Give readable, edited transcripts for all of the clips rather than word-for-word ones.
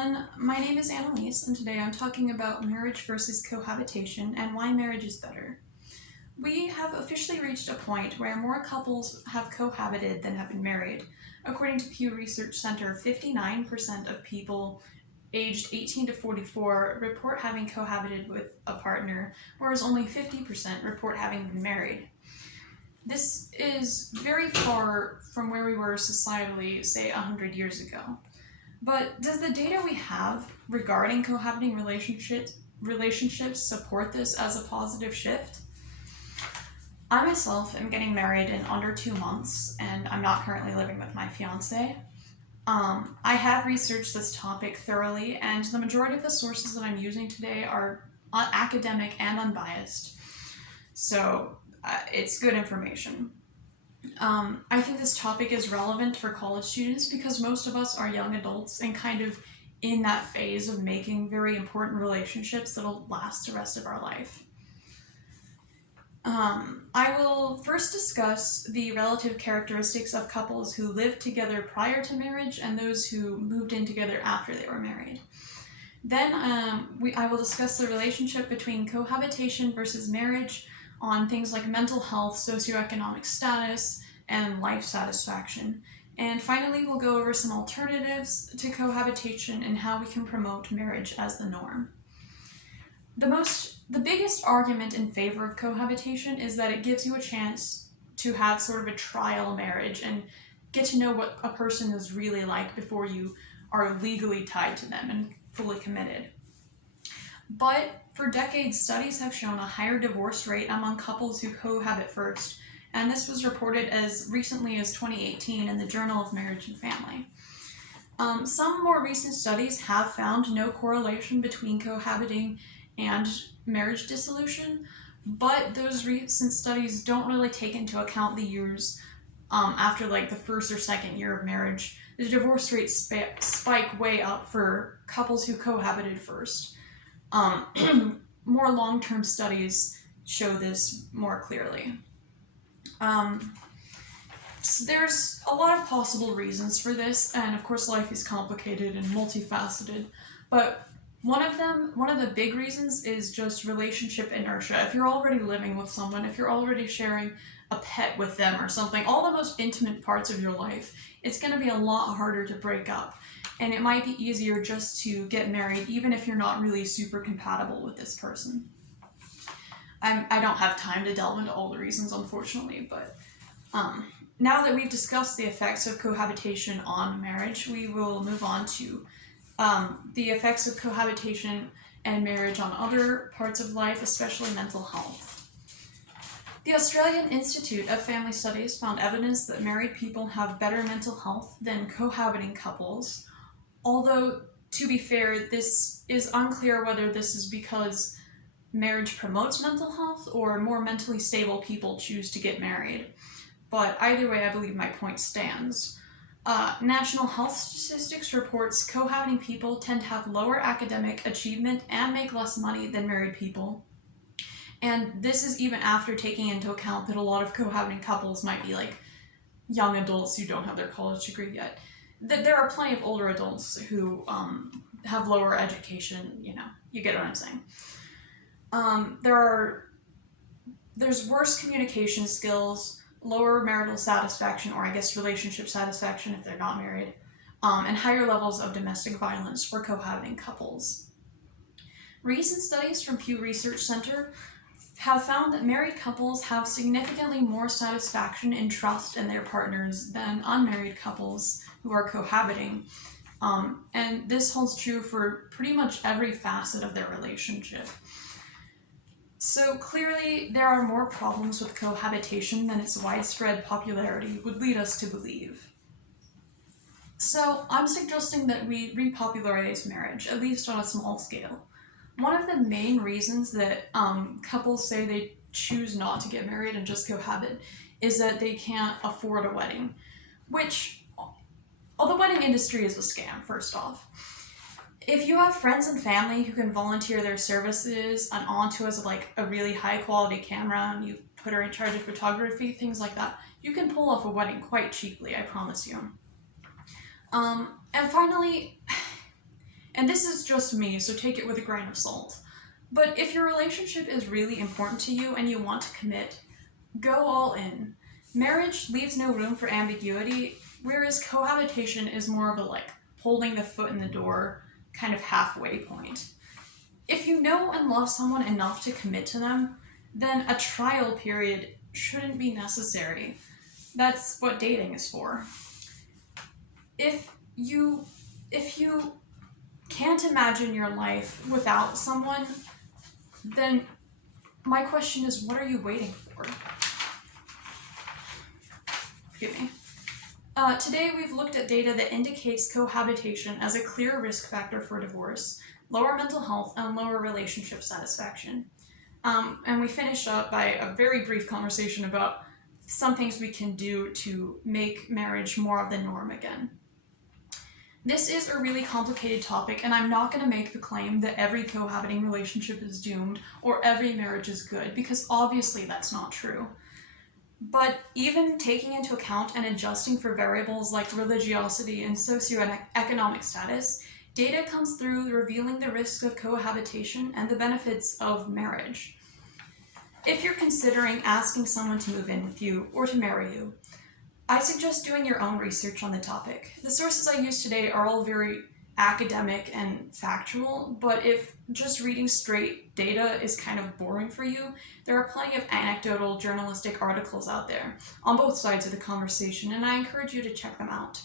everyone, my name is Annalise, and today I'm talking about marriage versus cohabitation and why marriage is better. We have officially reached a point where more couples have cohabited than have been married. According to Pew Research Center, 59% of people aged 18 to 44 report having cohabited with a partner, whereas only 50% report having been married. This is very far from where we were societally, say, 100 years ago. But does the data we have regarding cohabiting relationships support this as a positive shift? I myself am getting married in under 2 months, and I'm not currently living with my fiance. I have researched this topic thoroughly, and the majority of the sources that I'm using today are academic and unbiased, so it's good information. I think this topic is relevant for college students because most of us are young adults and kind of in that phase of making very important relationships that'll last the rest of our life. I will first discuss the relative characteristics of couples who lived together prior to marriage and those who moved in together after they were married. Then I will discuss the relationship between cohabitation versus marriage on things like mental health, socioeconomic status, and life satisfaction. And finally, we'll go over some alternatives to cohabitation and how we can promote marriage as the norm. The biggest argument in favor of cohabitation is that it gives you a chance to have sort of a trial marriage and get to know what a person is really like before you are legally tied to them and fully committed. But for decades, studies have shown a higher divorce rate among couples who cohabit first, and this was reported as recently as 2018 in the Journal of Marriage and Family. Some more recent studies have found no correlation between cohabiting and marriage dissolution, but those recent studies don't really take into account the years after like the first or second year of marriage. The divorce rates spike way up for couples who cohabited first. More long-term studies show this more clearly. So there's a lot of possible reasons for this, and of course life is complicated and multifaceted, but one of the big reasons is just relationship inertia. If you're already living with someone, if you're already sharing a pet with them or something, all the most intimate parts of your life, it's going to be a lot harder to break up. And it might be easier just to get married even if you're not really super compatible with this person. I don't have time to delve into all the reasons, unfortunately, but now that we've discussed the effects of cohabitation on marriage, we will move on to the effects of cohabitation and marriage on other parts of life, especially mental health. The Australian Institute of Family Studies found evidence that married people have better mental health than cohabiting couples, although, to be fair, this is unclear whether this is because marriage promotes mental health or more mentally stable people choose to get married. But either way, I believe my point stands. National Health Statistics reports cohabiting people tend to have lower academic achievement and make less money than married people. And this is even after taking into account that a lot of cohabiting couples might be like young adults who don't have their college degree yet. There are plenty of older adults who have lower education, you get what I'm saying. There's worse communication skills, lower marital satisfaction, or I guess relationship satisfaction if they're not married, and higher levels of domestic violence for cohabiting couples. Recent studies from Pew Research Center have found that married couples have significantly more satisfaction and trust in their partners than unmarried couples who are cohabiting. And this holds true for pretty much every facet of their relationship. So clearly, there are more problems with cohabitation than its widespread popularity would lead us to believe. So I'm suggesting that we repopularize marriage, at least on a small scale. One of the main reasons that couples say they choose not to get married and just cohabit is that they can't afford a wedding, which, the wedding industry is a scam, first off. If you have friends and family who can volunteer their services and onto as like a really high quality camera and you put her in charge of photography, things like that, you can pull off a wedding quite cheaply, I promise you. And And this is just me, so take it with a grain of salt. But if your relationship is really important to you and you want to commit, go all in. Marriage leaves no room for ambiguity, whereas cohabitation is more of a holding the foot in the door kind of halfway point. If you know and love someone enough to commit to them, then a trial period shouldn't be necessary. That's what dating is for. If you can't imagine your life without someone, then my question is, what are you waiting for? Excuse me. Today we've looked at data that indicates cohabitation as a clear risk factor for divorce, lower mental health, and lower relationship satisfaction. And we finished up by a very brief conversation about some things we can do to make marriage more of the norm again. This is a really complicated topic, and I'm not going to make the claim that every cohabiting relationship is doomed or every marriage is good, because obviously that's not true. But even taking into account and adjusting for variables like religiosity and socioeconomic status, data comes through revealing the risks of cohabitation and the benefits of marriage. If you're considering asking someone to move in with you or to marry you, I suggest doing your own research on the topic. The sources I use today are all very academic and factual, but if just reading straight data is kind of boring for you, there are plenty of anecdotal journalistic articles out there on both sides of the conversation, and I encourage you to check them out.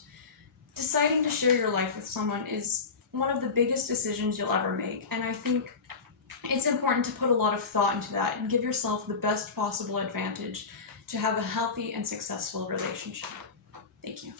Deciding to share your life with someone is one of the biggest decisions you'll ever make, and I think it's important to put a lot of thought into that and give yourself the best possible advantage to have a healthy and successful relationship. Thank you.